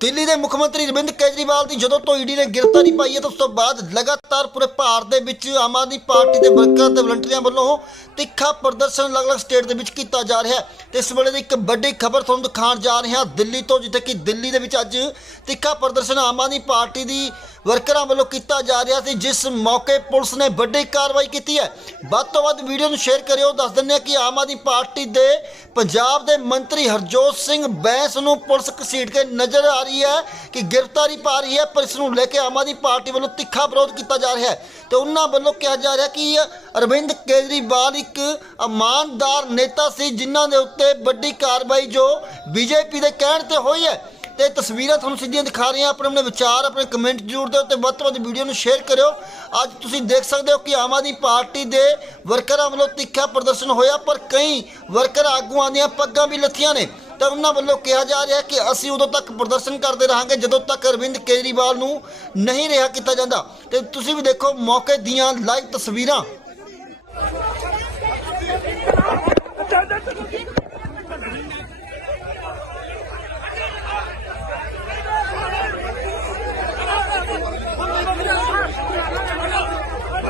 ਦਿੱਲੀ ਦੇ ਮੁੱਖ ਮੰਤਰੀ ਅਰਵਿੰਦ ਕੇਜਰੀਵਾਲ ਦੀ ਜਦੋਂ ਤੋਂ ਈਡੀ ਨੇ ਗ੍ਰਿਫਤਾਰੀ ਪਾਈ ਹੈ, ਤਾਂ ਉਸ ਤੋਂ ਬਾਅਦ ਲਗਾਤਾਰ ਪੂਰੇ ਭਾਰਤ ਦੇ ਵਿੱਚ ਆਮ ਆਦਮੀ ਪਾਰਟੀ ਦੇ ਵਰਕਰਾਂ ਤੇ ਵਲੰਟੀਅਰਾਂ ਵੱਲੋਂ ਤਿੱਖਾ ਪ੍ਰਦਰਸ਼ਨ ਅਲੱਗ-ਅਲੱਗ ਸਟੇਟ ਦੇ ਵਿੱਚ ਕੀਤਾ ਜਾ ਰਿਹਾ ਹੈ। ਤੇ ਇਸ ਵੇਲੇ ਦੀ ਇੱਕ ਵੱਡੀ ਖਬਰ ਤੁਹਾਨੂੰ ਦਿਖਾਉਣ ਜਾ ਰਹੇ ਹਾਂ ਦਿੱਲੀ ਤੋਂ, ਜਿੱਥੇ ਕਿ ਦਿੱਲੀ ਦੇ ਵਿੱਚ ਅੱਜ ਤਿੱਖਾ ਪ੍ਰਦਰਸ਼ਨ ਆਮ ਆਦਮੀ ਪਾਰਟੀ ਦੀ ਵਰਕਰਾਂ ਵੱਲੋਂ ਕੀਤਾ ਜਾ ਰਿਹਾ ਸੀ, ਜਿਸ ਮੌਕੇ ਪੁਲਿਸ ਨੇ ਵੱਡੀ ਕਾਰਵਾਈ ਕੀਤੀ ਹੈ। ਵੱਧ ਤੋਂ ਵੱਧ ਵੀਡੀਓ ਨੂੰ ਸ਼ੇਅਰ ਕਰਿਓ, ਦੱਸ ਦਿੰਦੇ ਹਾਂ ਕਿ ਆਮ ਆਦਮੀ ਪਾਰਟੀ ਦੇ ਪੰਜਾਬ ਦੇ ਮੰਤਰੀ ਹਰਜੋਤ ਸਿੰਘ ਬੈਂਸ ਨੂੰ ਪੁਲਿਸ ਘਸੀਟ ਕੇ ਨਜ਼ਰ ਆ ਰਹੀ ਹੈ ਕਿ ਗ੍ਰਿਫਤਾਰੀ ਪਾ ਰਹੀ ਹੈ, ਪਰ ਇਸ ਨੂੰ ਲੈ ਕੇ ਆਮ ਆਦਮੀ ਪਾਰਟੀ ਵੱਲੋਂ ਤਿੱਖਾ ਵਿਰੋਧ ਕੀਤਾ ਜਾ ਰਿਹਾ ਹੈ। ਤੇ ਉਹਨਾਂ ਵੱਲੋਂ ਕਿਹਾ ਜਾ ਰਿਹਾ ਕਿ ਅਰਵਿੰਦ ਕੇਜਰੀਵਾਲ ਇੱਕ ਇਮਾਨਦਾਰ ਨੇਤਾ ਸੀ, ਜਿਨ੍ਹਾਂ ਦੇ ਉੱਤੇ ਵੱਡੀ ਕਾਰਵਾਈ ਜੋ ਬੀਜੇਪੀ ਦੇ ਕਹਿਣ ਤੇ ਹੋਈ ਹੈ। ਤੇ ਤਸਵੀਰਾਂ ਤੁਹਾਨੂੰ ਸਿੱਧੀਆਂ ਦਿਖਾ ਰਹੇ ਹਾਂ ਆਪਣੇ ਆਪਣੇ ਵਿਚਾਰ, ਆਪਣੇ ਕਮੈਂਟ ਜ਼ਰੂਰ ਦਿਓ ਤੇ ਵੱਧ ਤੋਂ ਵੱਧ ਵੀਡੀਓ ਨੂੰ ਸ਼ੇਅਰ ਕਰਿਓ। ਅੱਜ ਤੁਸੀਂ ਦੇਖ ਸਕਦੇ ਹੋ ਕਿ ਆਮ ਆਦਮੀ ਪਾਰਟੀ ਦੇ ਵਰਕਰਾਂ ਵੱਲੋਂ ਤਿੱਖਾ ਪ੍ਰਦਰਸ਼ਨ ਹੋਇਆ, ਪਰ ਕਈ ਵਰਕਰ ਆਗੂਆਂ ਦੀਆਂ ਪੱਗਾਂ ਵੀ ਲੱਥੀਆਂ ਨੇ। ਤਾਂ ਉਹਨਾਂ ਵੱਲੋਂ ਕਿਹਾ ਜਾ ਰਿਹਾ ਕਿ ਅਸੀਂ ਉਦੋਂ ਤੱਕ ਪ੍ਰਦਰਸ਼ਨ ਕਰਦੇ ਰਹਾਂਗੇ ਜਦੋਂ ਤੱਕ ਅਰਵਿੰਦ ਕੇਜਰੀਵਾਲ ਨੂੰ ਨਹੀਂ ਰਿਹਾ ਕੀਤਾ ਜਾਂਦਾ। ਤੇ ਤੁਸੀਂ ਵੀ ਦੇਖੋ ਮੌਕੇ ਦੀਆਂ ਲਾਈਵ ਤਸਵੀਰਾਂ।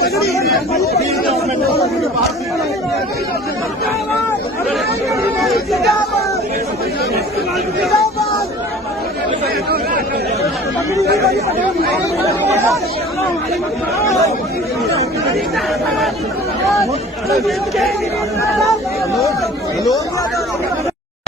ਤਗੜੀ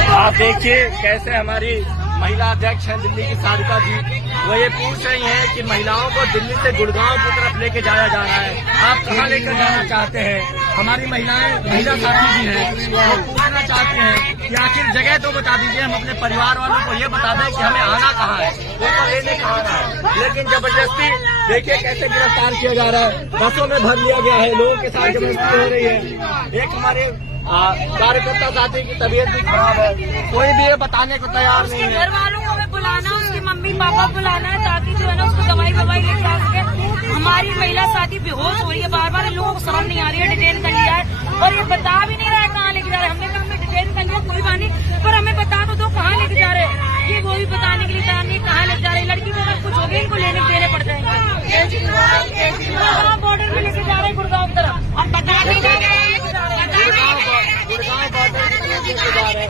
आप देखिए कैसे हमारी महिला अध्यक्ष हैं दिल्ली की सारिका जी। वो ये पूछ रही हैं कि महिलाओं को दिल्ली से गुड़गांव की तरफ़ लेके जाया जा रहा है। आप कहाँ लेकर जाना चाहते हैं? हमारी महिलाएँ महिला साथी भी हैं वो पूछना चाहते हैं कि आखिर जगह तो बता दीजिए हम अपने परिवार वालों को ये बता दें कि हमें आना कहाँ है। वो तो लेने कहाँ आना है लेकिन ज़बरदस्ती देखिए कैसे गिरफ़्तार किया जा रहा है। बसों में भर लिया गया है लोगों के साथ ज़बरदस्ती हो रही है। एक हमारे कार्यकर्ता साथी की तबीयत भी खराब है। कोई भी ये बताने को तैयार नहीं है। घर वालों को हमें बुलाना उसकी मम्मी पापा बुलाना है ताकि जो है ना उसको दवाई ववाई लेके आ सके। हमारी महिला साथी बेहोश हो रही है। बार बार इन लोगों को शर्म नहीं आ रही है डिटेन कर लिया है। और ये बता भी नहीं रहा है कहाँ लेके जा रहे हैं। हमने कहा हमें डिटेन कर लिया कोई बात नहीं। पर हमें बता तो दो कहाँ लेके जा रहे हैं। ये वो भी बताने के लिए तैयार नहीं कहाँ लेके जा रहे हैं। लड़की को अगर कुछ हो गया इनको लेने देने पड़ जाएँगे। बॉर्डर में लेके जा रहे हैं गुड़गांव की तरफ़। हम बता नहीं रहे। हैं। गुड़गांव बॉर्डर- गुड़गांव के लिए लेके जा रहे हैं।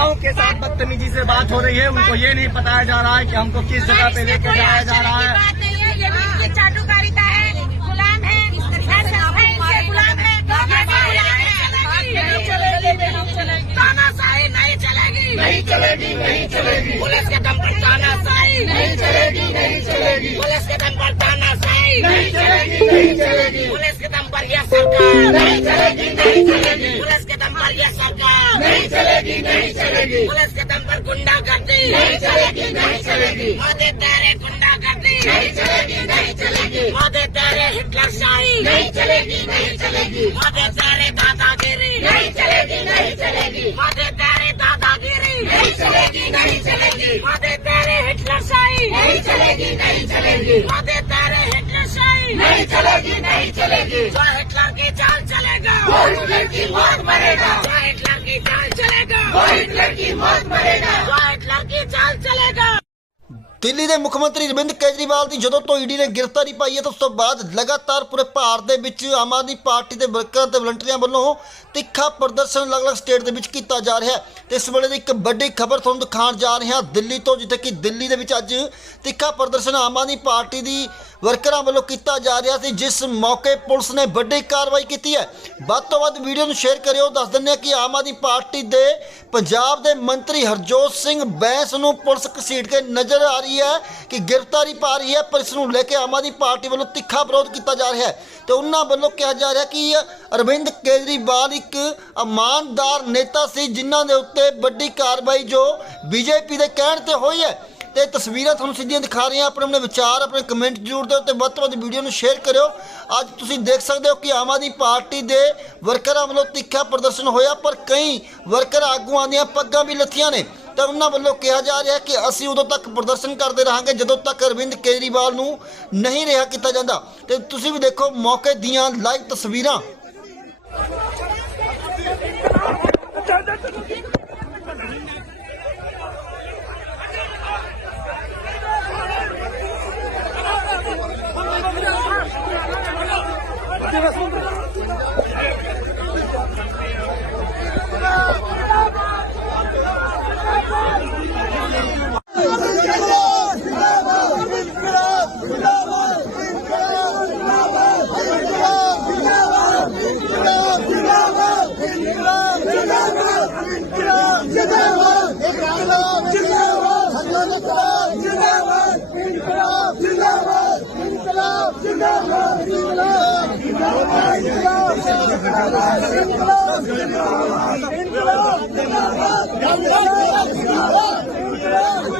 महिलाओं के साथ बदतमीजी से बात हो रही है उनको ये नहीं बताया जा रहा है कि हमको किस जगह पे लेकर जाया जा रहा है। बात नहीं है ये भी चाटुकारिता है गुलाम है गुलाम है। नहीं चलेगी नहीं चलेगी। नहीं चलेगी। नहीं चलेगी नहीं चलेगी। पुलिस के दम पर तानाशाही। नहीं चलेगी नहीं चलेगी। पुलिस के दम पर तानाशाही। नहीं चलेगी नहीं चलेगी। पुलिस के दम पर यह सरकार। नहीं चलेगी नहीं चलेगी। पुलिस दम सरकार। नहीं चलेगी नहीं चलेगी। पुलिस के दम पर गुंडागर्दी नहीं चलेगी नहीं चलेगी। मोदी तेरे गुंडागर्दी नहीं चलेगी नहीं चलेगी। मोदी तेरे हिटलर शाही। नहीं चलेगी नहीं चलेगी। मोदी तेरे दादागिरी। नहीं चलेगी नहीं चलेगी। मोदी तेरे दादागिरी। नहीं चलेगी नहीं चलेगी। मोदी तेरे हिटलर शाही। नहीं चलेगी नहीं चलेगी। मोदी तेरे हिटलर शाही नहीं चलेगी नहीं चलेगी जो हिटलर की चाल चलेगा वो हिटलर की मौत मरेगा जो हिटलर की चाल चलेगा वो हिटलर की मौत मरेगा जो हिटलर की चाल चलेगा ਦਿੱਲੀ ਦੇ ਮੁੱਖ ਮੰਤਰੀ ਅਰਵਿੰਦ ਕੇਜਰੀਵਾਲ ਦੀ ਜਦੋਂ ਤੋਂ ਈਡੀ ਨੇ ਗ੍ਰਿਫਤਾਰੀ ਪਾਈ ਹੈ ਤਾਂ ਉਸ ਤੋਂ ਬਾਅਦ ਲਗਾਤਾਰ ਪੂਰੇ ਭਾਰਤ ਦੇ ਵਿੱਚ ਆਮ ਆਦਮੀ ਪਾਰਟੀ ਦੇ ਵਰਕਰਾਂ ਤੇ ਵਲੰਟੀਅਰਾਂ ਵੱਲੋਂ ਤਿੱਖਾ ਪ੍ਰਦਰਸ਼ਨ ਅਲੱਗ-ਅਲੱਗ ਸਟੇਟ ਦੇ ਵਿੱਚ ਕੀਤਾ ਜਾ ਰਿਹਾ ਹੈ ਤੇ ਇਸ ਵੇਲੇ ਦੀ ਇੱਕ ਵੱਡੀ ਖਬਰ ਤੁਹਾਨੂੰ ਦਿਖਾਉਣ ਜਾ ਰਹੇ ਹਾਂ ਦਿੱਲੀ ਤੋਂ ਜਿੱਥੇ ਕਿ ਦਿੱਲੀ ਦੇ ਵਿੱਚ ਅੱਜ ਤਿੱਖਾ ਪ੍ਰਦਰਸ਼ਨ ਆਮ ਆਦਮੀ ਪਾਰਟੀ ਦੀ ਵਰਕਰਾਂ ਵੱਲੋਂ ਕੀਤਾ ਜਾ ਰਿਹਾ ਸੀ, ਜਿਸ ਮੌਕੇ ਪੁਲਿਸ ਨੇ ਵੱਡੀ ਕਾਰਵਾਈ ਕੀਤੀ ਹੈ। ਵੱਧ ਤੋਂ ਵੱਧ ਵੀਡੀਓ ਨੂੰ ਸ਼ੇਅਰ ਕਰਿਓ, ਦੱਸ ਦਿੰਦੇ ਹਾਂ ਕਿ ਆਮ ਆਦਮੀ ਪਾਰਟੀ ਦੇ ਪੰਜਾਬ ਦੇ ਮੰਤਰੀ ਹਰਜੋਤ ਸਿੰਘ ਬੈਂਸ ਨੂੰ ਪੁਲਿਸ ਘਸੀਟ ਕੇ ਨਜ਼ਰ ਆ ਰਹੀ ਹੈ ਕਿ ਗ੍ਰਿਫਤਾਰੀ ਪਾ ਰਹੀ ਹੈ, ਪਰ ਇਸ ਨੂੰ ਲੈ ਕੇ ਆਮ ਆਦਮੀ ਪਾਰਟੀ ਵੱਲੋਂ ਤਿੱਖਾ ਵਿਰੋਧ ਕੀਤਾ ਜਾ ਰਿਹਾ ਹੈ। ਤੇ ਉਹਨਾਂ ਵੱਲੋਂ ਕਿਹਾ ਜਾ ਰਿਹਾ ਕਿ ਅਰਵਿੰਦ ਕੇਜਰੀਵਾਲ ਇੱਕ ਇਮਾਨਦਾਰ ਨੇਤਾ ਸੀ, ਜਿਨ੍ਹਾਂ ਦੇ ਉੱਤੇ ਵੱਡੀ ਕਾਰਵਾਈ ਜੋ ਬੀਜੇਪੀ ਦੇ ਕਹਿਣ ਤੇ ਹੋਈ ਹੈ। ਤੇ ਤਸਵੀਰਾਂ ਤੁਹਾਨੂੰ ਸਿੱਧੀਆਂ ਦਿਖਾ ਰਹੇ ਹਾਂ ਆਪਣੇ ਆਪਣੇ ਵਿਚਾਰ, ਆਪਣੇ ਕਮੈਂਟ ਜ਼ਰੂਰ ਦਿਓ ਤੇ ਵੱਧ ਤੋਂ ਵੱਧ ਵੀਡੀਓ ਨੂੰ ਸ਼ੇਅਰ ਕਰਿਓ। ਅੱਜ ਤੁਸੀਂ ਦੇਖ ਸਕਦੇ ਹੋ ਕਿ ਆਮ ਆਦਮੀ ਪਾਰਟੀ ਦੇ ਵਰਕਰਾਂ ਵੱਲੋਂ ਤਿੱਖਾ ਪ੍ਰਦਰਸ਼ਨ ਹੋਇਆ, ਪਰ ਕਈ ਵਰਕਰ ਆਗੂਆਂ ਦੀਆਂ ਪੱਗਾਂ ਵੀ ਲੱਥੀਆਂ ਨੇ। ਤਾਂ ਉਹਨਾਂ ਵੱਲੋਂ ਕਿਹਾ ਜਾ ਰਿਹਾ ਕਿ ਅਸੀਂ ਉਦੋਂ ਤੱਕ ਪ੍ਰਦਰਸ਼ਨ ਕਰਦੇ ਰਹਾਂਗੇ ਜਦੋਂ ਤੱਕ ਅਰਵਿੰਦ ਕੇਜਰੀਵਾਲ ਨੂੰ ਨਹੀਂ ਰਿਹਾ ਕੀਤਾ ਜਾਂਦਾ। ਤੇ ਤੁਸੀਂ ਵੀ ਦੇਖੋ, ਮੌਕੇ ਦੀਆਂ ਲਾਈਵ ਤਸਵੀਰਾਂ। 这个 जिंदाबाद जिंदाबाद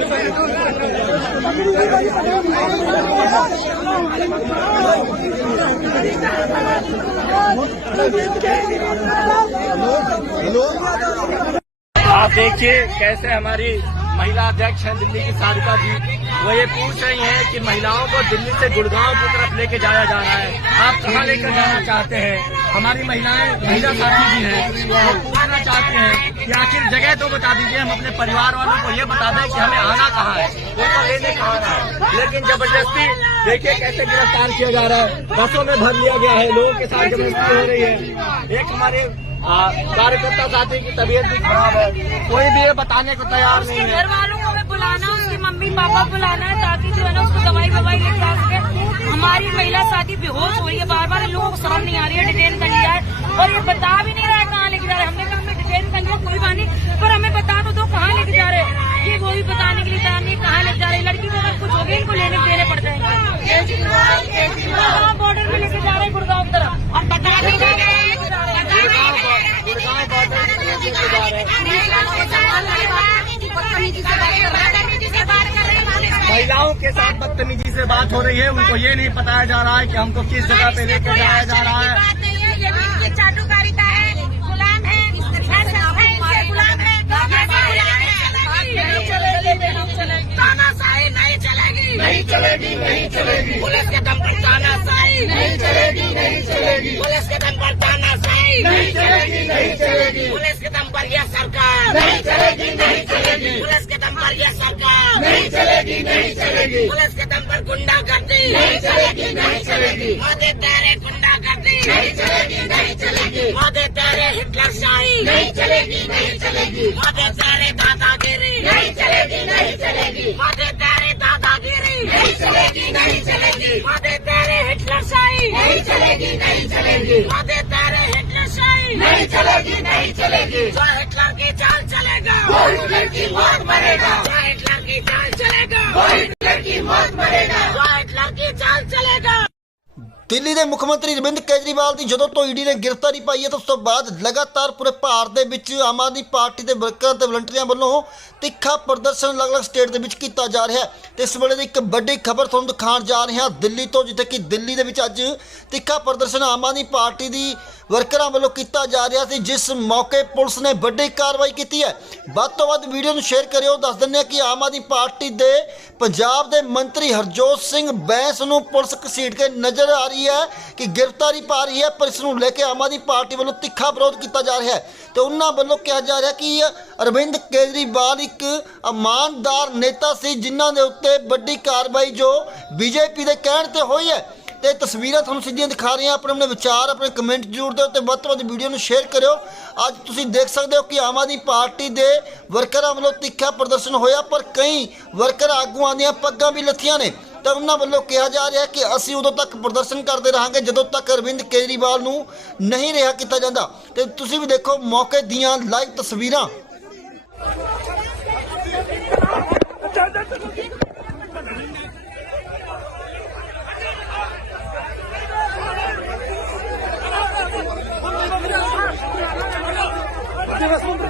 आप देखिए कैसे हमारी महिला अध्यक्ष हैं दिल्ली की सारिका जी। वो ये पूछ रही हैं कि महिलाओं को दिल्ली से गुड़गांव की तरफ़ लेके जाया जा रहा है। आप कहाँ लेकर जाना चाहते हैं? हमारी महिलाएँ महिला साथी भी हैं वो पूछना चाहते हैं कि आखिर जगह तो बता दीजिए हम अपने परिवार वालों को ये बता दें कि हमें आना कहाँ है। वो तो लेने कहाँ है। लेकिन ज़बरदस्ती देखिए कैसे गिरफ़्तार किया जा रहा है। बसों में भर लिया गया है लोगों के साथ ज़बरदस्ती हो रही है। एक हमारे कार्यकर्ता साथी की तबीयत भी खराब है। कोई भी ये बताने को तैयार नहीं है। घर वालों को हमें बुलाना उसकी मम्मी पापा बुलाना है ताकि जो है ना उसको दवाई ववाई लेके आ सके। हमारी महिला शादी बेहोश हो रही है बार बार लोगों को शर्म नहीं आ रही है डिटेन कर लिया है और ये बता भी नहीं रहा है कहाँ लेके जा रहे हैं। हमने कहा हमें डिटेन कर लिया कोई बात नहीं पर हमें बता तो दो कहाँ लेके जा रहे हैं। ये वो भी बताने के लिए तैयार नहीं कहाँ लेके जा रहे हैं। लड़की को अगर कुछ हो गया इनको लेने देने पड़ जाएँगे गुड़गांव बॉर्डर में लेके जा रहे हैं गुड़गांव की तरफ़ हम बता नहीं रहे हैं गुड़गांव बॉर्डर की तरफ़ लेके जा रहे हैं महिलाओं के साथ बदतमीजी से बात हो रही है उनको ये नहीं बताया जा रहा है कि हमको किस जगह पे लेकर जाया जा रहा है। बात नहीं है है। है है नहीं चलेगी नहीं चलेगी। नहीं चलेगी। नहीं चलेगी नहीं चलेगी। पुलिस के दम पर तानाशाही। नहीं चलेगी नहीं चलेगी। पुलिस के दम पर नहीं चलेगी नहीं चलेगी पुलिस के दम पर यह सरकार नहीं चलेगी नहीं चलेगी पुलिस के दम पर यह सरकार नहीं चलेगी नहीं चलेगी पुलिस के दम पर गुंडागर्दी नहीं चलेगी नहीं चलेगी मोदी तेरे गुंडागर्दी नहीं चलेगी नहीं चलेगी मोदी तेरे हिटलर शाही नहीं चलेगी नहीं चलेगी मोदी तेरे दादागिरी नहीं चलेगी नहीं चलेगी मोदी तेरे दादागिरी नहीं चलेगी नहीं चलेगी मोदी तेरे हिटलर शाही नहीं चलेगी नहीं चलेगी मोदी तेरे हिटलर शाही नहीं चलेगी नहीं चलेगी जो हिटलर की चाल चलेगा वो हिटलर की मौत मरेगा जो हिटलर की चाल चलेगा वो हिटलर की मौत मरेगा जो हिटलर की चाल चलेगा ਦਿੱਲੀ ਦੇ ਮੁੱਖ ਮੰਤਰੀ ਅਰਵਿੰਦ ਕੇਜਰੀਵਾਲ ਦੀ ਜਦੋਂ ਤੋਂ ਈਡੀ ਨੇ ਗ੍ਰਿਫਤਾਰੀ ਪਾਈ ਹੈ ਤਾਂ ਉਸ ਤੋਂ ਬਾਅਦ ਲਗਾਤਾਰ ਪੂਰੇ ਭਾਰਤ ਦੇ ਵਿੱਚ ਆਮ ਆਦਮੀ ਪਾਰਟੀ ਦੇ ਵਰਕਰਾਂ ਤੇ ਵਲੰਟੀਅਰਾਂ ਵੱਲੋਂ ਤਿੱਖਾ ਪ੍ਰਦਰਸ਼ਨ ਅਲੱਗ-ਅਲੱਗ ਸਟੇਟ ਦੇ ਵਿੱਚ ਕੀਤਾ ਜਾ ਰਿਹਾ ਹੈ ਤੇ ਇਸ ਵੇਲੇ ਦੀ ਇੱਕ ਵੱਡੀ ਖਬਰ ਤੁਹਾਨੂੰ ਦਿਖਾਉਣ ਜਾ ਰਹੇ ਹਾਂ ਦਿੱਲੀ ਤੋਂ ਜਿੱਥੇ ਕਿ ਦਿੱਲੀ ਦੇ ਵਿੱਚ ਅੱਜ ਤਿੱਖਾ ਪ੍ਰਦਰਸ਼ਨ ਆਮ ਆਦਮੀ ਪਾਰਟੀ ਦੀ ਵਰਕਰਾਂ ਵੱਲੋਂ ਕੀਤਾ ਜਾ ਰਿਹਾ ਸੀ, ਜਿਸ ਮੌਕੇ ਪੁਲਿਸ ਨੇ ਵੱਡੀ ਕਾਰਵਾਈ ਕੀਤੀ ਹੈ। ਵੱਧ ਤੋਂ ਵੱਧ ਵੀਡੀਓ ਨੂੰ ਸ਼ੇਅਰ ਕਰਿਓ, ਦੱਸ ਦਿੰਦੇ ਹਾਂ ਕਿ ਆਮ ਆਦਮੀ ਪਾਰਟੀ ਦੇ ਪੰਜਾਬ ਦੇ ਮੰਤਰੀ ਹਰਜੋਤ ਸਿੰਘ ਬੈਂਸ ਨੂੰ ਪੁਲਿਸ ਘਸੀਟ ਕੇ ਨਜ਼ਰ ਆ ਰਹੀ ਹੈ ਕਿ ਗ੍ਰਿਫਤਾਰੀ ਪਾ ਰਹੀ ਹੈ, ਪਰ ਇਸ ਨੂੰ ਲੈ ਕੇ ਆਮ ਆਦਮੀ ਪਾਰਟੀ ਵੱਲੋਂ ਤਿੱਖਾ ਵਿਰੋਧ ਕੀਤਾ ਜਾ ਰਿਹਾ ਹੈ। ਤੇ ਉਹਨਾਂ ਵੱਲੋਂ ਕਿਹਾ ਜਾ ਰਿਹਾ ਕਿ ਅਰਵਿੰਦ ਕੇਜਰੀਵਾਲ ਇੱਕ ਇਮਾਨਦਾਰ ਨੇਤਾ ਸੀ, ਜਿਨ੍ਹਾਂ ਦੇ ਉੱਤੇ ਵੱਡੀ ਕਾਰਵਾਈ ਜੋ ਬੀਜੇਪੀ ਦੇ ਕਹਿਣ ਤੇ ਹੋਈ ਹੈ। ਤੇ ਤਸਵੀਰਾਂ ਤੁਹਾਨੂੰ ਸਿੱਧੀਆਂ ਦਿਖਾ ਰਹੇ ਹਾਂ ਆਪਣੇ ਆਪਣੇ ਵਿਚਾਰ, ਆਪਣੇ ਕਮੈਂਟ ਜ਼ਰੂਰ ਦਿਓ ਤੇ ਵੱਧ ਤੋਂ ਵੱਧ ਵੀਡੀਓ ਨੂੰ ਸ਼ੇਅਰ ਕਰਿਓ। ਅੱਜ ਤੁਸੀਂ ਦੇਖ ਸਕਦੇ ਹੋ ਕਿ ਆਮ ਆਦਮੀ ਪਾਰਟੀ ਦੇ ਵਰਕਰਾਂ ਵੱਲੋਂ ਤਿੱਖਾ ਪ੍ਰਦਰਸ਼ਨ ਹੋਇਆ, ਪਰ ਕਈ ਵਰਕਰ ਆਗੂਆਂ ਦੀਆਂ ਪੱਗਾਂ ਵੀ ਲੱਥੀਆਂ ਨੇ। ਤਾਂ ਉਹਨਾਂ ਵੱਲੋਂ ਕਿਹਾ ਜਾ ਰਿਹਾ ਕਿ ਅਸੀਂ ਉਦੋਂ ਤੱਕ ਪ੍ਰਦਰਸ਼ਨ ਕਰਦੇ ਰਹਾਂਗੇ ਜਦੋਂ ਤੱਕ ਅਰਵਿੰਦ ਕੇਜਰੀਵਾਲ ਨੂੰ ਨਹੀਂ ਰਿਹਾ ਕੀਤਾ ਜਾਂਦਾ। ਤੇ ਤੁਸੀਂ ਵੀ ਦੇਖੋ ਮੌਕੇ ਦੀਆਂ ਲਾਈਵ ਤਸਵੀਰਾਂ। contra.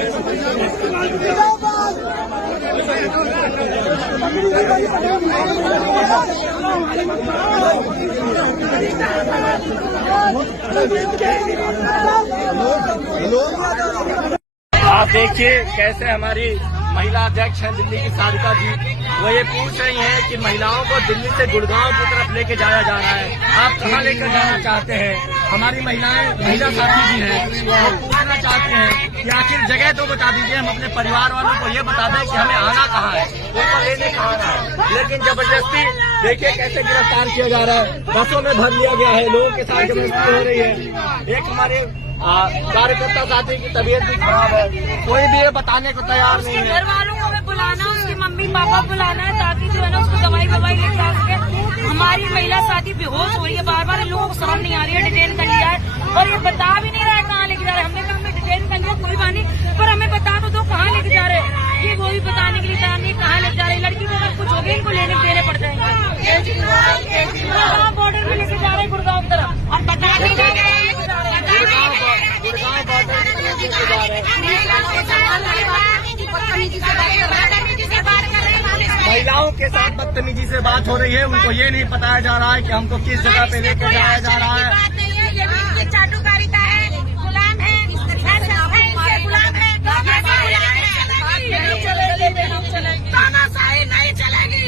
आप देखिए कैसे हमारी महिला अध्यक्ष हैं दिल्ली की सारिका जी। वो ये पूछ रही हैं कि महिलाओं को दिल्ली से गुड़गांव की तरफ़ लेके जाया जा रहा है। आप कहाँ लेकर जाना चाहते हैं? हमारी महिलाएँ महिला साथी भी हैं। वो पूछना चाहते हैं कि आखिर जगह तो बता दीजिए हम अपने परिवार वालों को ये बता दें कि हमें आना कहाँ है। उनको लेने कहाँ है। लेकिन ज़बरदस्ती देखिए कैसे गिरफ़्तार किया जा रहा है। बसों में भर लिया गया है लोगों के साथ ज़बरदस्ती हो रही है। एक हमारे कार्यकर्ता साथी की तबीयत भी खराब है। कोई भी ये बताने को तैयार नहीं है। घर वालों को हमें बुलाना उसकी मम्मी पापा बुलाना है ताकि जो है ना उसको दवाई ववाई लेके हमारी महिला साथी बेहोश हो रही है बार बार लोगों को समझ नहीं आ रही है, डिटेन कर लिया है, और ये बता भी नहीं रहा है कहाँ लेके जा रहे हमने कहा हमें डिटेन कर लिया कोई बात नहीं पर हमें बता तो दो कहाँ लेके जा रहे हैं ये वो भी बताने के लिए तैयार नहीं कहाँ लेके जा रहे हैं लड़की को अगर कुछ हो गया इनको लेने देने पड़ जाएँगे कहाँ बॉर्डर में लेके जा रहे हैं गुड़गांव की तरफ़ और बता नहीं रहे हैं गुड़गांव बॉर्डर से लेके जा रहे हैं महिलाओं के साथ बदतमीजी से बात हो रही है उनको ये नहीं बताया जा रहा है कि हमको किस जगह पे लेके जाया जा रहा है। चाटुकारिता है गुलाम है गुलाम है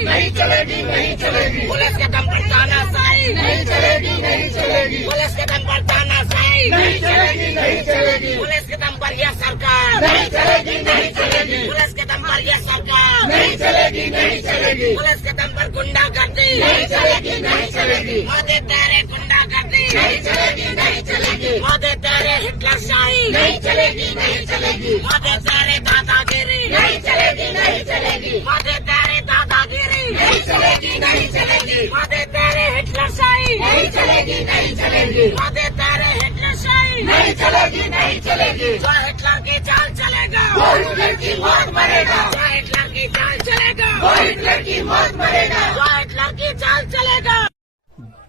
नहीं चलेगी नहीं चलेगी। पुलिस के दम पर तानाशाही। नहीं चलेगी नहीं चलेगी। पुलिस के दम पर तानाशाही। नहीं चलेगी नहीं चलेगी। पुलिस के दम पर यह सरकार। नहीं चलेगी नहीं चलेगी। पुलिस पर यह सरकार। नहीं चलेगी नहीं चलेगी। पुलिस के दम पर गुंडा करती नहीं चलेगी नहीं चलेगी। मोदी तेरे गुंडा करती नहीं चलेगी नहीं चलेगी। मोदी तेरे हिटलर शाही। नहीं चलेगी नहीं चलेगी। मोदी तेरे दादागिरी। नहीं चलेगी नहीं चलेगी। मोदी तेरे दादागिरी। नहीं चलेगी नहीं चलेगी। मोदी तेरे हिटलर शाही। नहीं चलेगी नहीं चलेगी। मोदी तेरे हिटलर शाही नहीं चलेगी नहीं चलेगी जो हिटलर की चाल चलेगा वो हिटलर की मौत मरेगा जो हिटलर की चाल चलेगा वो हिटलर की मौत मरेगा जो हिटलर की चाल चलेगा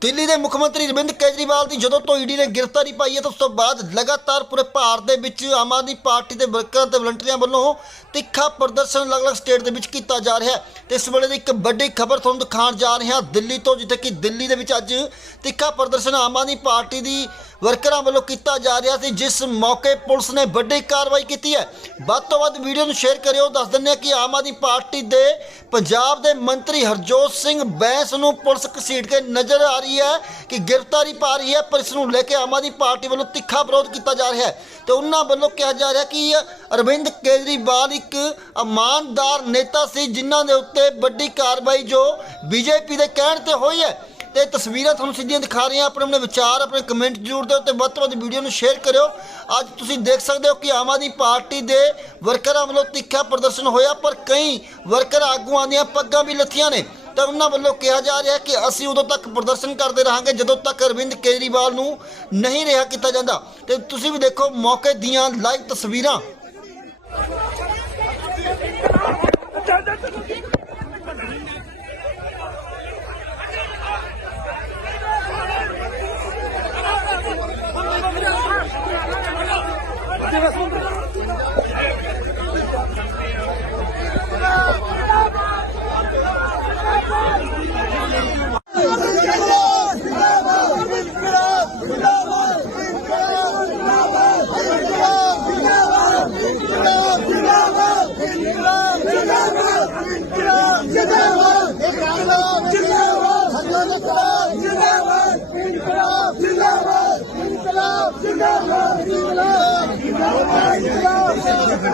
ਦਿੱਲੀ ਦੇ ਮੁੱਖ ਮੰਤਰੀ ਅਰਵਿੰਦ ਕੇਜਰੀਵਾਲ ਦੀ ਜਦੋਂ ਤੋਂ ਈਡੀ ਨੇ ਗ੍ਰਿਫਤਾਰੀ ਪਾਈ ਹੈ ਤਾਂ ਉਸ ਤੋਂ ਬਾਅਦ ਲਗਾਤਾਰ ਪੂਰੇ ਭਾਰਤ ਦੇ ਵਿੱਚ ਆਮ ਆਦਮੀ ਪਾਰਟੀ ਦੇ ਵਰਕਰਾਂ ਤੇ ਵਲੰਟੀਅਰਾਂ ਵੱਲੋਂ ਤਿੱਖਾ ਪ੍ਰਦਰਸ਼ਨ ਅਲੱਗ-ਅਲੱਗ ਸਟੇਟ ਦੇ ਵਿੱਚ ਕੀਤਾ ਜਾ ਰਿਹਾ ਹੈ ਤੇ ਇਸ ਵੇਲੇ ਦੀ ਇੱਕ ਵੱਡੀ ਖਬਰ ਤੁਹਾਨੂੰ ਦਿਖਾਉਣ ਜਾ ਰਹੇ ਹਾਂ ਦਿੱਲੀ ਤੋਂ ਜਿੱਥੇ ਕਿ ਦਿੱਲੀ ਦੇ ਵਿੱਚ ਅੱਜ ਤਿੱਖਾ ਪ੍ਰਦਰਸ਼ਨ ਆਮ ਆਦਮੀ ਪਾਰਟੀ ਦੀ ਵਰਕਰਾਂ ਵੱਲੋਂ ਕੀਤਾ ਜਾ ਰਿਹਾ ਸੀ, ਜਿਸ ਮੌਕੇ ਪੁਲਿਸ ਨੇ ਵੱਡੀ ਕਾਰਵਾਈ ਕੀਤੀ ਹੈ। ਵੱਧ ਤੋਂ ਵੱਧ ਵੀਡੀਓ ਨੂੰ ਸ਼ੇਅਰ ਕਰਿਓ, ਦੱਸ ਦਿੰਦੇ ਹਾਂ ਕਿ ਆਮ ਆਦਮੀ ਪਾਰਟੀ ਦੇ ਪੰਜਾਬ ਦੇ ਮੰਤਰੀ ਹਰਜੋਤ ਸਿੰਘ ਬੈਂਸ ਨੂੰ ਪੁਲਿਸ ਘਸੀਟ ਕੇ ਨਜ਼ਰ ਆ ਰਹੀ ਹੈ ਕਿ ਗ੍ਰਿਫਤਾਰੀ ਪਾ ਰਹੀ ਹੈ, ਪਰ ਇਸ ਨੂੰ ਲੈ ਕੇ ਆਮ ਆਦਮੀ ਪਾਰਟੀ ਵੱਲੋਂ ਤਿੱਖਾ ਵਿਰੋਧ ਕੀਤਾ ਜਾ ਰਿਹਾ ਹੈ। ਤੇ ਉਹਨਾਂ ਵੱਲੋਂ ਕਿਹਾ ਜਾ ਰਿਹਾ ਕਿ ਅਰਵਿੰਦ ਕੇਜਰੀਵਾਲ ਇੱਕ ਇਮਾਨਦਾਰ ਨੇਤਾ ਸੀ, ਜਿਨ੍ਹਾਂ ਦੇ ਉੱਤੇ ਵੱਡੀ ਕਾਰਵਾਈ ਜੋ ਬੀਜੇਪੀ ਦੇ ਕਹਿਣ ਤੇ ਹੋਈ ਹੈ। ਤੇ ਤਸਵੀਰਾਂ ਤੁਹਾਨੂੰ ਸਿੱਧੀਆਂ ਦਿਖਾ ਰਹੇ ਹਾਂ ਆਪਣੇ ਆਪਣੇ ਵਿਚਾਰ, ਆਪਣੇ ਕਮੈਂਟ ਜ਼ਰੂਰ ਦਿਓ ਤੇ ਵੱਧ ਤੋਂ ਵੱਧ ਵੀਡੀਓ ਨੂੰ ਸ਼ੇਅਰ ਕਰਿਓ। ਅੱਜ ਤੁਸੀਂ ਦੇਖ ਸਕਦੇ ਹੋ ਕਿ ਆਮ ਆਦਮੀ ਪਾਰਟੀ ਦੇ ਵਰਕਰਾਂ ਵੱਲੋਂ ਤਿੱਖਾ ਪ੍ਰਦਰਸ਼ਨ ਹੋਇਆ, ਪਰ ਕਈ ਵਰਕਰ ਆਗੂਆਂ ਦੀਆਂ ਪੱਗਾਂ ਵੀ ਲੱਥੀਆਂ ਨੇ। ਤਾਂ ਉਹਨਾਂ ਵੱਲੋਂ ਕਿਹਾ ਜਾ ਰਿਹਾ ਕਿ ਅਸੀਂ ਉਦੋਂ ਤੱਕ ਪ੍ਰਦਰਸ਼ਨ ਕਰਦੇ ਰਹਾਂਗੇ ਜਦੋਂ ਤੱਕ ਅਰਵਿੰਦ ਕੇਜਰੀਵਾਲ ਨੂੰ ਨਹੀਂ ਰਿਹਾ ਕੀਤਾ ਜਾਂਦਾ। ਤੇ ਤੁਸੀਂ ਵੀ ਦੇਖੋ ਮੌਕੇ ਦੀਆਂ ਲਾਈਵ ਤਸਵੀਰਾਂ। 这个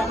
आप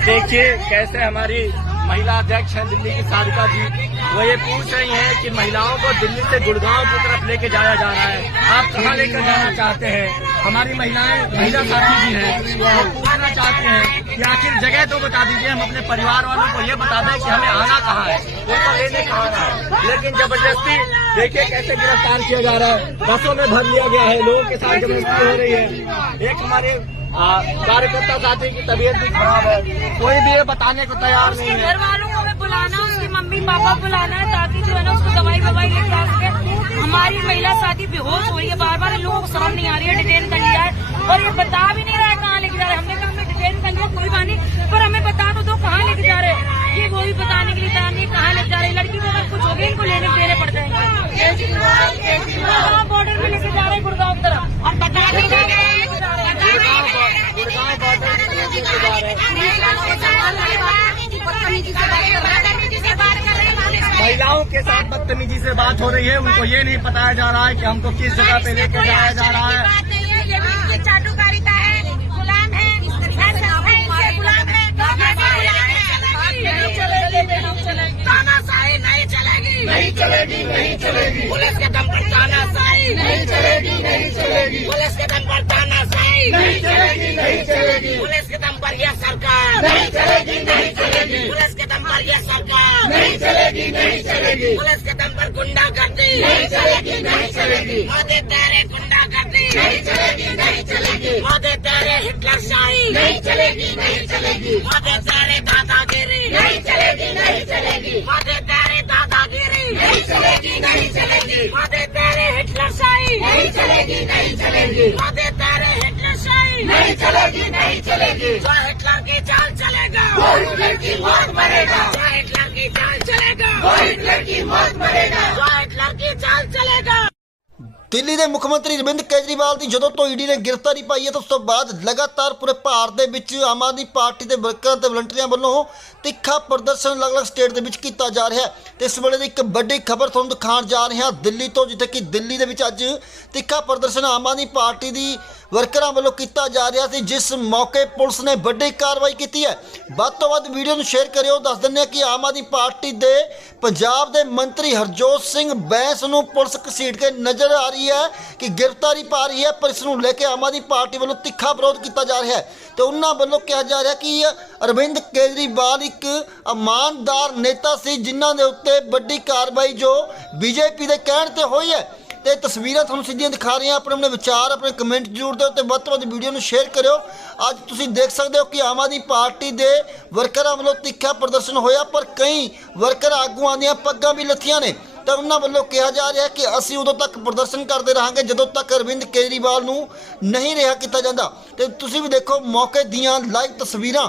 देखिए कैसे हमारी महिला अध्यक्ष हैं दिल्ली की सारिका जी। वो ये पूछ रही हैं कि महिलाओं को दिल्ली से गुड़गांव की तरफ़ लेके जाया जा रहा है। आप कहाँ लेकर जाना चाहते हैं? हमारी महिलाएँ, महिला साथी भी हैं वो पूछना चाहते हैं कि आखिर जगह तो बता दीजिए, हम अपने परिवार वालों को ये बता दें कि हमें आना कहाँ है। वो तो लेने कहाँ है। लेकिन ज़बरदस्ती, देखिए कैसे गिरफ़्तार किया जा रहा है। बसों में भर लिया गया है, लोगों के साथ ज़बरदस्ती हो रही है। एक हमारे कार्यकर्ता साथी की तबीयत भी खराब है। कोई भी ये बताने को तैयार नहीं है। घर वालों को हमें बुलाना उसकी मम्मी पापा बुलाना है ताकि जो है ना उसको दवाई ववाई लेके आ सके। हमारी महिला साथी बेहोश हो रही है बार बार इन लोगों को समझ नहीं आ रही है डिटेन कर लिया है। और ये बता भी नहीं रहा है कहाँ लेके जा रहे हैं। हमने कहा हमें डिटेन कर लिया कोई बात नहीं पर हमें बता तो दो कहाँ लेके जा रहे हैं। ये वो भी बताने के लिए तैयार नहीं कहाँ लेके जा रहे हैं। लड़की को अगर कुछ हो गया इनको लेने देने पड़ जाएँगे। बॉर्डर में लेके जा रहे हैं गुड़गांव की तरफ़। और बता महिलाओं के साथ बदतमीजी से बात हो रही है उनको ये नहीं बताया जा रहा है कि हमको किस जगह पे लेकर जाया जा रहा है। चाटुकारिता है गुलाम है गुलाम है नहीं चलेगी। नहीं चलेगी नहीं चलेगी। पुलिस के दम पर तानाशाही नहीं चलेगी नहीं चलेगी। पुलिस के दम पर तानाशाही नहीं चलेगी नहीं चलेगी। पुलिस के दम पर यह सरकार। नहीं चलेगी नहीं चलेगी। पुलिस के दम पर यह सरकार। नहीं चलेगी नहीं चलेगी। पुलिस के दम पर गुंडागर्दी। नहीं चलेगी नहीं चलेगी। मोदी तेरे गुंडागर्दी। नहीं चलेगी नहीं चलेगी। मोदी तेरे हिटलर शाही। नहीं चलेगी नहीं चलेगी। मोदी तेरे दादागिरी। नहीं चलेगी नहीं चलेगी। मोदी तेरे दादागिरी। नहीं चलेगी नहीं चलेगी। मोदी तेरे हिटलर शाही। नहीं चलेगी नहीं चलेगी। मोदी तेरे हिटलर शाही नहीं चलेगी नहीं चलेगी जो हिटलर की चाल चलेगा वो हिटलर की मौत मरेगा जो हिटलर की चाल चलेगा वो हिटलर की मौत मरेगा जो हिटलर की चाल चलेगा ਦਿੱਲੀ ਦੇ ਮੁੱਖ ਮੰਤਰੀ ਅਰਵਿੰਦ ਕੇਜਰੀਵਾਲ ਦੀ ਜਦੋਂ ਤੋਂ ਈਡੀ ਨੇ ਗ੍ਰਿਫਤਾਰੀ ਪਾਈ ਹੈ ਤਾਂ ਉਸ ਤੋਂ ਬਾਅਦ ਲਗਾਤਾਰ ਪੂਰੇ ਭਾਰਤ ਦੇ ਵਿੱਚ ਆਮ ਆਦਮੀ ਪਾਰਟੀ ਦੇ ਵਰਕਰਾਂ ਤੇ ਵਲੰਟੀਅਰਾਂ ਵੱਲੋਂ ਤਿੱਖਾ ਪ੍ਰਦਰਸ਼ਨ ਅਲੱਗ-ਅਲੱਗ ਸਟੇਟ ਦੇ ਵਿੱਚ ਕੀਤਾ ਜਾ ਰਿਹਾ ਹੈ ਤੇ ਇਸ ਵੇਲੇ ਦੀ ਇੱਕ ਵੱਡੀ ਖਬਰ ਤੁਹਾਨੂੰ ਦਿਖਾਉਣ ਜਾ ਰਹੇ ਹਾਂ ਦਿੱਲੀ ਤੋਂ ਜਿੱਥੇ ਕਿ ਦਿੱਲੀ ਦੇ ਵਿੱਚ ਅੱਜ ਤਿੱਖਾ ਪ੍ਰਦਰਸ਼ਨ ਆਮ ਆਦਮੀ ਪਾਰਟੀ ਦੀ ਵਰਕਰਾਂ ਵੱਲੋਂ ਕੀਤਾ ਜਾ ਰਿਹਾ ਸੀ, ਜਿਸ ਮੌਕੇ ਪੁਲਿਸ ਨੇ ਵੱਡੀ ਕਾਰਵਾਈ ਕੀਤੀ ਹੈ। ਵੱਧ ਤੋਂ ਵੱਧ ਵੀਡੀਓ ਨੂੰ ਸ਼ੇਅਰ ਕਰਿਓ, ਦੱਸ ਦਿੰਦੇ ਹਾਂ ਕਿ ਆਮ ਆਦਮੀ ਪਾਰਟੀ ਦੇ ਪੰਜਾਬ ਦੇ ਮੰਤਰੀ ਹਰਜੋਤ ਸਿੰਘ ਬੈਂਸ ਨੂੰ ਪੁਲਿਸ ਘਸੀਟ ਕੇ ਨਜ਼ਰ ਆ ਰਹੀ ਹੈ ਕਿ ਗ੍ਰਿਫਤਾਰੀ ਪਾ ਰਹੀ ਹੈ, ਪਰ ਇਸ ਨੂੰ ਲੈ ਕੇ ਆਮ ਆਦਮੀ ਪਾਰਟੀ ਵੱਲੋਂ ਤਿੱਖਾ ਵਿਰੋਧ ਕੀਤਾ ਜਾ ਰਿਹਾ ਹੈ। ਤੇ ਉਹਨਾਂ ਵੱਲੋਂ ਕਿਹਾ ਜਾ ਰਿਹਾ ਕਿ ਅਰਵਿੰਦ ਕੇਜਰੀਵਾਲ ਇੱਕ ਇਮਾਨਦਾਰ ਨੇਤਾ ਸੀ, ਜਿਨ੍ਹਾਂ ਦੇ ਉੱਤੇ ਵੱਡੀ ਕਾਰਵਾਈ ਜੋ ਬੀਜੇਪੀ ਦੇ ਕਹਿਣ ਤੇ ਹੋਈ ਹੈ। ਤੇ ਤਸਵੀਰਾਂ ਤੁਹਾਨੂੰ ਸਿੱਧੀਆਂ ਦਿਖਾ ਰਹੇ ਹਾਂ ਆਪਣੇ ਆਪਣੇ ਵਿਚਾਰ, ਆਪਣੇ ਕਮੈਂਟ ਜ਼ਰੂਰ ਦਿਓ ਤੇ ਵੱਧ ਤੋਂ ਵੱਧ ਵੀਡੀਓ ਨੂੰ ਸ਼ੇਅਰ ਕਰਿਓ। ਅੱਜ ਤੁਸੀਂ ਦੇਖ ਸਕਦੇ ਹੋ ਕਿ ਆਮ ਆਦਮੀ ਪਾਰਟੀ ਦੇ ਵਰਕਰਾਂ ਵੱਲੋਂ ਤਿੱਖਾ ਪ੍ਰਦਰਸ਼ਨ ਹੋਇਆ, ਪਰ ਕਈ ਵਰਕਰ ਆਗੂਆਂ ਦੀਆਂ ਪੱਗਾਂ ਵੀ ਲੱਥੀਆਂ ਨੇ। ਤਾਂ ਉਹਨਾਂ ਵੱਲੋਂ ਕਿਹਾ ਜਾ ਰਿਹਾ ਕਿ ਅਸੀਂ ਉਦੋਂ ਤੱਕ ਪ੍ਰਦਰਸ਼ਨ ਕਰਦੇ ਰਹਾਂਗੇ ਜਦੋਂ ਤੱਕ ਅਰਵਿੰਦ ਕੇਜਰੀਵਾਲ ਨੂੰ ਨਹੀਂ ਰਿਹਾ ਕੀਤਾ ਜਾਂਦਾ। ਤੇ ਤੁਸੀਂ ਵੀ ਦੇਖੋ ਮੌਕੇ ਦੀਆਂ ਲਾਈਵ ਤਸਵੀਰਾਂ।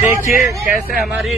देखिए कैसे हमारी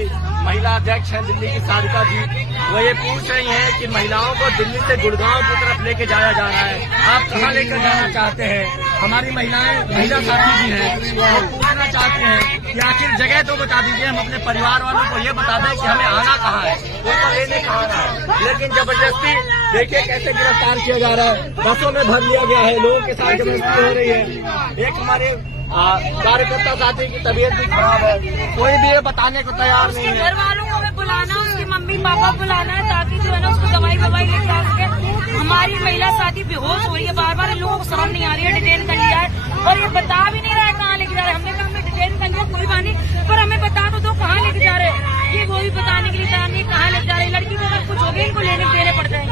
महिला अध्यक्ष हैं दिल्ली की सारिका जी। वो ये पूछ रही हैं कि महिलाओं को दिल्ली से गुड़गांव की तरफ़ लेके जाया जा रहा है। आप कहाँ लेकर जाना चाहते हैं? हमारी महिलाएँ, महिला साथी जी हैं। वो पूछना चाहते हैं कि आखिर जगह तो बता दीजिए, हम अपने परिवार वालों को ये बता दें कि हमें आना कहाँ है। वो तो लेने कहाँ है। लेकिन ज़बरदस्ती देखिए कैसे गिरफ़्तार किया जा रहा है। बसों में भर लिया गया है। लोगों के साथ ज़बरदस्ती हो रही है। एक हमारे कार्यकर्ता साथी की तबीयत भी खराब है। कोई भी ये बताने को तैयार नहीं है। घर वालों को हमें बुलाना उसकी मम्मी पापा बुलाना है ताकि जो है ना उसको दवाई ववाई लेके आ सके। हमारी महिला साथी बेहोश हो रही है बार बार इन लोगों को शर्म नहीं आ रही है डिटेन कर लिया है। और ये बता भी नहीं रहा है कहाँ लेके जा रहे हैं। हमने कहा हमें डिटेन कर लिया कोई बात नहीं पर हमें बता तो दो कहाँ लेके जा रहे हैं। ये वो भी बताने के लिए तैयार नहीं कहाँ लेके जा रहे हैं। लड़की को अगर कुछ होगी इनको लेने देने पड़ जाएँगे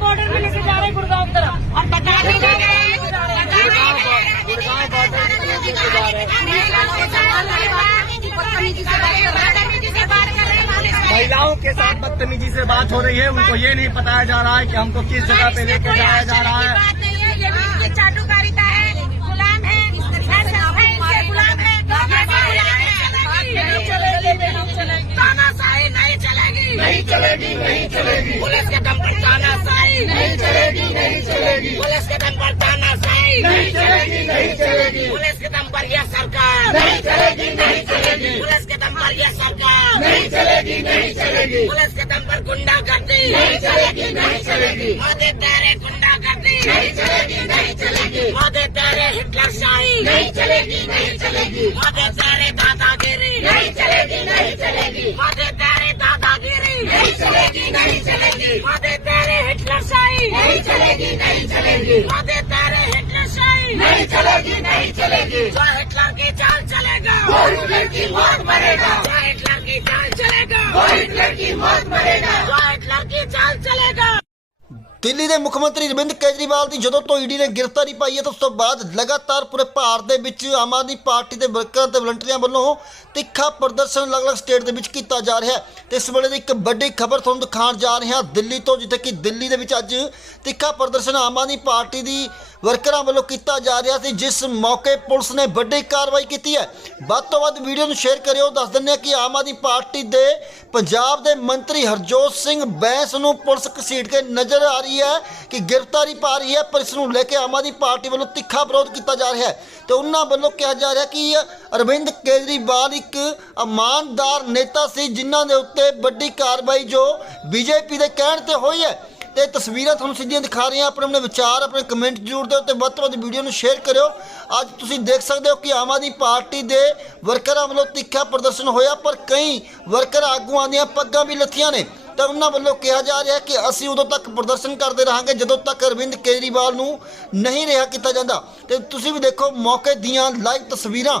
बॉर्डर में लेके जा रहे हैं गुड़गांव की तरफ़? और बता महिलाओं के साथ बदतमीजी से बात हो रही है उनको ये नहीं बताया जा रहा है कि हमको किस जगह पे लेके जाया जा रहा है। बात नहीं है ये भी चाटुकारिता है गुलाम है है, गुलाम है नहीं चलेगी नहीं चलेगी। नहीं चलेगी नहीं चलेगी। पुलिस के दम पर तानाशाही नहीं चलेगी नहीं चलेगी। पुलिस के दम पर तानाशाही। नहीं चलेगी नहीं चलेगी। पुलिस के दम पर यह सरकार। नहीं चलेगी नहीं चलेगी। पुलिस के दम पर यह सरकार। नहीं चलेगी नहीं चलेगी। पुलिस के दम पर गुंडागर्दी। नहीं चलेगी नहीं चलेगी। मोदी तेरे गुंडागर्दी। नहीं चलेगी नहीं चलेगी। मोदी तेरे हिटलर शाही। नहीं चलेगी नहीं चलेगी। मोदी तेरे दादागिरी। नहीं चलेगी नहीं चलेगी। मोदी नहीं चलेगी नहीं चलेगी मोदी तेरे हिटलर शाही नहीं चलेगी नहीं चलेगी मोदी तेरे हिटलर शाही नहीं चलेगी नहीं चलेगी जो हिटलर की चाल चलेगा वो हिटलर की मौत मरेगा जो हिटलर की चाल चलेगा वो हिटलर की मौत मरेगा जो हिटलर की चाल चलेगा। ਦਿੱਲੀ ਦੇ ਮੁੱਖ ਮੰਤਰੀ ਅਰਵਿੰਦ ਕੇਜਰੀਵਾਲ ਦੀ ਜਦੋਂ ਤੋਂ ਈਡੀ ਨੇ ਗ੍ਰਿਫਤਾਰੀ ਪਾਈ ਹੈ ਤਾਂ ਉਸ ਤੋਂ ਬਾਅਦ ਲਗਾਤਾਰ ਪੂਰੇ ਭਾਰਤ ਦੇ ਵਿੱਚ ਆਮ ਆਦਮੀ ਪਾਰਟੀ ਦੇ ਵਰਕਰਾਂ ਤੇ ਵਲੰਟੀਅਰਾਂ ਵੱਲੋਂ ਤਿੱਖਾ ਪ੍ਰਦਰਸ਼ਨ ਅਲੱਗ-ਅਲੱਗ ਸਟੇਟ ਦੇ ਵਿੱਚ ਕੀਤਾ ਜਾ ਰਿਹਾ ਹੈ। ਤੇ ਇਸ ਵੇਲੇ ਦੀ ਇੱਕ ਵੱਡੀ ਖਬਰ ਤੁਹਾਨੂੰ ਦਿਖਾਉਣ ਜਾ ਰਹੇ ਹਾਂ, ਦਿੱਲੀ ਤੋਂ, ਜਿੱਥੇ ਕਿ ਦਿੱਲੀ ਦੇ ਵਿੱਚ ਅੱਜ ਤਿੱਖਾ ਪ੍ਰਦਰਸ਼ਨ ਆਮ ਆਦਮੀ ਪਾਰਟੀ ਦੀ ਵਰਕਰਾਂ ਵੱਲੋਂ ਕੀਤਾ ਜਾ ਰਿਹਾ ਸੀ, ਜਿਸ ਮੌਕੇ ਪੁਲਿਸ ਨੇ ਵੱਡੀ ਕਾਰਵਾਈ ਕੀਤੀ ਹੈ। ਵੱਧ ਤੋਂ ਵੱਧ ਵੀਡੀਓ ਨੂੰ ਸ਼ੇਅਰ ਕਰਿਓ, ਦੱਸ ਦਿੰਦੇ ਹਾਂ ਕਿ ਆਮ ਆਦਮੀ ਪਾਰਟੀ ਦੇ ਪੰਜਾਬ ਦੇ ਮੰਤਰੀ ਹਰਜੋਤ ਸਿੰਘ ਬੈਂਸ ਨੂੰ ਪੁਲਿਸ ਘਸੀਟ ਕੇ ਨਜ਼ਰ ਆ ਰਹੀ ਹੈ ਕਿ ਗ੍ਰਿਫਤਾਰੀ ਪਾ ਰਹੀ ਹੈ, ਪਰ ਇਸ ਨੂੰ ਲੈ ਕੇ ਆਮ ਆਦਮੀ ਪਾਰਟੀ ਵੱਲੋਂ ਤਿੱਖਾ ਵਿਰੋਧ ਕੀਤਾ ਜਾ ਰਿਹਾ ਹੈ। ਤੇ ਉਹਨਾਂ ਵੱਲੋਂ ਕਿਹਾ ਜਾ ਰਿਹਾ ਕਿ ਅਰਵਿੰਦ ਕੇਜਰੀਵਾਲ ਇੱਕ ਇਮਾਨਦਾਰ ਨੇਤਾ ਸੀ, ਜਿਨ੍ਹਾਂ ਦੇ ਉੱਤੇ ਵੱਡੀ ਕਾਰਵਾਈ ਜੋ ਬੀਜੇਪੀ ਦੇ ਕਹਿਣ ਤੇ ਹੋਈ ਹੈ। ਤੇ ਤਸਵੀਰਾਂ ਤੁਹਾਨੂੰ ਸਿੱਧੀਆਂ ਦਿਖਾ ਰਹੇ ਹਾਂ ਆਪਣੇ ਆਪਣੇ ਵਿਚਾਰ, ਆਪਣੇ ਕਮੈਂਟ ਜ਼ਰੂਰ ਦਿਓ ਤੇ ਵੱਧ ਤੋਂ ਵੱਧ ਵੀਡੀਓ ਨੂੰ ਸ਼ੇਅਰ ਕਰਿਓ। ਅੱਜ ਤੁਸੀਂ ਦੇਖ ਸਕਦੇ ਹੋ ਕਿ ਆਮ ਆਦਮੀ ਪਾਰਟੀ ਦੇ ਵਰਕਰਾਂ ਵੱਲੋਂ ਤਿੱਖਾ ਪ੍ਰਦਰਸ਼ਨ ਹੋਇਆ, ਪਰ ਕਈ ਵਰਕਰ ਆਗੂਆਂ ਦੀਆਂ ਪੱਗਾਂ ਵੀ ਲੱਥੀਆਂ ਨੇ। ਤਾਂ ਉਹਨਾਂ ਵੱਲੋਂ ਕਿਹਾ ਜਾ ਰਿਹਾ ਕਿ ਅਸੀਂ ਉਦੋਂ ਤੱਕ ਪ੍ਰਦਰਸ਼ਨ ਕਰਦੇ ਰਹਾਂਗੇ ਜਦੋਂ ਤੱਕ ਅਰਵਿੰਦ ਕੇਜਰੀਵਾਲ ਨੂੰ ਨਹੀਂ ਰਿਹਾ ਕੀਤਾ ਜਾਂਦਾ। ਤੇ ਤੁਸੀਂ ਵੀ ਦੇਖੋ ਮੌਕੇ ਦੀਆਂ ਲਾਈਵ ਤਸਵੀਰਾਂ।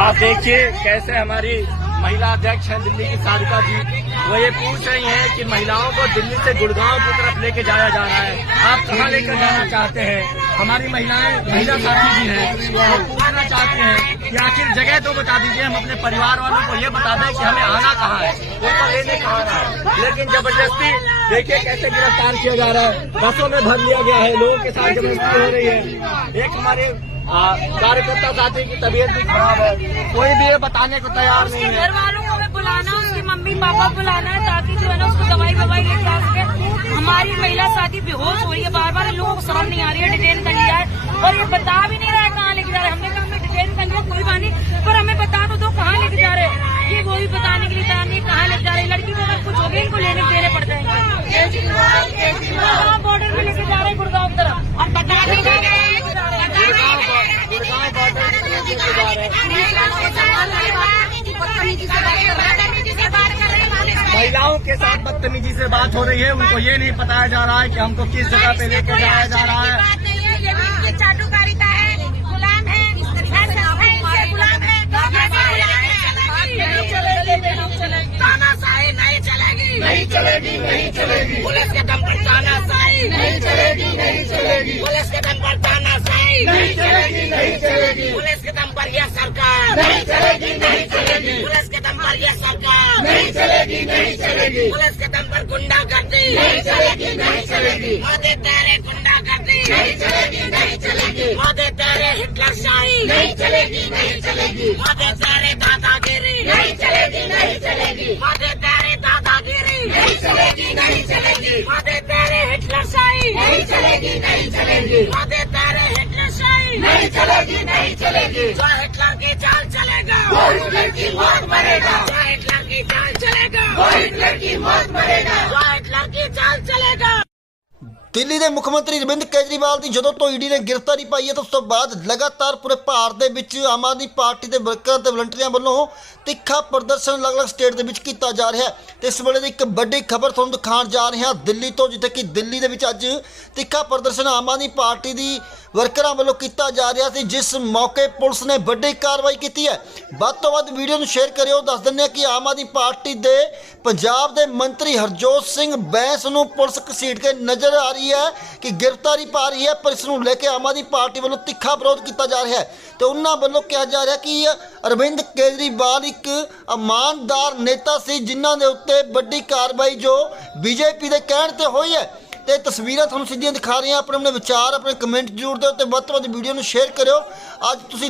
आप देखिए कैसे हमारी महिला अध्यक्ष हैं दिल्ली की सारिका जी। वो ये पूछ रही हैं कि महिलाओं को दिल्ली से गुड़गांव की तरफ़ लेके जाया जा रहा है। आप कहाँ लेकर जाना चाहते हैं? हमारी महिलाएँ, महिला साथी जी हैं। वो पूछना चाहते हैं कि आखिर जगह तो बता दीजिए, हम अपने परिवार वालों को ये बता दें कि हमें आना कहाँ है। वो तो लेने कहाँ आना है। लेकिन ज़बरदस्ती, देखिए कैसे गिरफ़्तार किया जा रहा है। बसों में भर लिया गया है, लोगों के साथ ज़बरदस्ती हो रही है। एक हमारे कार्यकर्ता साथी की तबीयत भी खराब है। कोई भी ये बताने को तैयार नहीं है। घर वालों को हमें बुलाना उसकी मम्मी पापा बुलाना है ताकि जो है ना उसको दवाई ववाई लेके आ सके। हमारी महिला साथी बेहोश हो रही है बार बार लोगों को शर्म नहीं आ रही है डिटेन कर लिया है। और ये बता भी नहीं रहा है कहाँ लेके जा रहे हैं। हमने कहा हमें डिटेन कर लिया कोई बात नहीं पर हमें बता तो दो कहाँ लेके जा रहे हैं। ये वो भी बताने के लिए तैयार नहीं है, कहाँ लेके जा रहे हैं। लड़की को अगर कुछ होगी इनको लेने देने पड़ जाएँगे बॉर्डर में लेके जा रहे हैं गुड़गांव तरफ़? अब बता नहीं जा रहे हैं लेके जा रहे हैं गुड़गांव बॉर्डर की तरफ़ लेके जा रहे हैं महिलाओं के साथ बदतमीजी से बात हो रही है उनको ये नहीं बताया जा रहा है कि हमको किस जगह पे लेकर जाया जा रहा है चाटुकारिता है गुलाम है गुलाम है तानाशाही नहीं चलेगी नहीं चलेगी नहीं चलेगी। पुलिस के दम पर तानाशाही नहीं चलेगी नहीं चलेगी। पुलिस के दम पर तानाशाही नहीं चलेगी नहीं चलेगी। पुलिस के दम पर यह सरकार। नहीं चलेगी नहीं चलेगी। पुलिस के दम पर यह सरकार। नहीं चलेगी नहीं चलेगी। पुलिस के दम पर गुंडागर्दी। नहीं चलेगी नहीं चलेगी। मोदी तेरे गुंडागर्दी। नहीं चलेगी नहीं चलेगी। मोदी तेरे हिटलर शाही। नहीं चलेगी नहीं चलेगी। मोदी तेरे दादागिरी। नहीं चलेगी नहीं चलेगी। नहीं चलेगी नहीं चलेगी। मोदी तेरे हिटलर शाही। नहीं चलेगी नहीं चलेगी। मोदी तेरे हिटलर शाही। नहीं चलेगी नहीं चलेगी। जो हिटलर की चाल चलेगा। वो हिटलर की मौत मरेगा। जो हिटलर की चाल चलेगा। वो हिटलर की मौत मरेगा। जो हिटलर की चाल चलेगा। ਦਿੱਲੀ ਦੇ ਮੁੱਖ ਮੰਤਰੀ ਅਰਵਿੰਦ ਕੇਜਰੀਵਾਲ ਦੀ ਜਦੋਂ ਤੋਂ ਈਡੀ ਨੇ ਗ੍ਰਿਫਤਾਰੀ ਪਾਈ ਹੈ ਤਾਂ ਉਸ ਤੋਂ ਬਾਅਦ ਲਗਾਤਾਰ ਪੂਰੇ ਭਾਰਤ ਦੇ ਵਿੱਚ ਆਮ ਆਦਮੀ ਪਾਰਟੀ ਦੇ ਵਰਕਰਾਂ ਤੇ ਵਲੰਟੀਅਰਾਂ ਵੱਲੋਂ ਤਿੱਖਾ ਪ੍ਰਦਰਸ਼ਨ ਅਲੱਗ-ਅਲੱਗ ਸਟੇਟ ਦੇ ਵਿੱਚ ਕੀਤਾ ਜਾ ਰਿਹਾ ਹੈ। ਤੇ ਇਸ ਵੇਲੇ ਦੀ ਇੱਕ ਵੱਡੀ ਖਬਰ ਤੁਹਾਨੂੰ ਦਿਖਾਉਣ ਜਾ ਰਹੇ ਹਾਂ, ਦਿੱਲੀ ਤੋਂ, ਜਿੱਥੇ ਕਿ ਦਿੱਲੀ ਦੇ ਵਿੱਚ ਅੱਜ ਤਿੱਖਾ ਪ੍ਰਦਰਸ਼ਨ ਆਮ ਆਦਮੀ ਪਾਰਟੀ ਦੀ ਵਰਕਰਾਂ ਵੱਲੋਂ ਕੀਤਾ ਜਾ ਰਿਹਾ ਸੀ, ਜਿਸ ਮੌਕੇ ਪੁਲਿਸ ਨੇ ਵੱਡੀ ਕਾਰਵਾਈ ਕੀਤੀ ਹੈ। ਵੱਧ ਤੋਂ ਵੱਧ ਵੀਡੀਓ ਨੂੰ ਸ਼ੇਅਰ ਕਰਿਓ, ਦੱਸ ਦਿੰਦੇ ਹਾਂ ਕਿ ਆਮ ਆਦਮੀ ਪਾਰਟੀ ਦੇ ਪੰਜਾਬ ਦੇ ਮੰਤਰੀ ਹਰਜੋਤ ਸਿੰਘ ਬੈਂਸ ਨੂੰ ਪੁਲਿਸ ਘਸੀਟ ਕੇ ਨਜ਼ਰ ਆ ਰਹੀ ਹੈ ਕਿ ਗ੍ਰਿਫਤਾਰੀ ਪਾ ਰਹੀ ਹੈ, ਪਰ ਇਸ ਨੂੰ ਲੈ ਕੇ ਆਮ ਆਦਮੀ ਪਾਰਟੀ ਵੱਲੋਂ ਤਿੱਖਾ ਵਿਰੋਧ ਕੀਤਾ ਜਾ ਰਿਹਾ ਹੈ। ਤੇ ਉਹਨਾਂ ਵੱਲੋਂ ਕਿਹਾ ਜਾ ਰਿਹਾ ਕਿ ਅਰਵਿੰਦ ਕੇਜਰੀਵਾਲ ਇੱਕ ਇਮਾਨਦਾਰ ਨੇਤਾ ਸੀ, ਜਿਨ੍ਹਾਂ ਦੇ ਉੱਤੇ ਵੱਡੀ ਕਾਰਵਾਈ ਜੋ ਬੀਜੇਪੀ ਦੇ ਕਹਿਣ ਤੇ ਹੋਈ ਹੈ। ਤੇ ਤਸਵੀਰਾਂ ਤੁਹਾਨੂੰ ਸਿੱਧੀਆਂ ਦਿਖਾ ਰਹੀਆਂ ਆਪਣੇ ਆਪਣੇ ਵਿਚਾਰ, ਆਪਣੇ ਕਮੈਂਟ ਜ਼ਰੂਰ ਦਿਓ ਤੇ ਵੱਧ ਤੋਂ ਵੱਧ ਵੀਡੀਓ ਨੂੰ ਸ਼ੇਅਰ ਕਰਿਓ। ਅੱਜ ਤੁਸੀਂ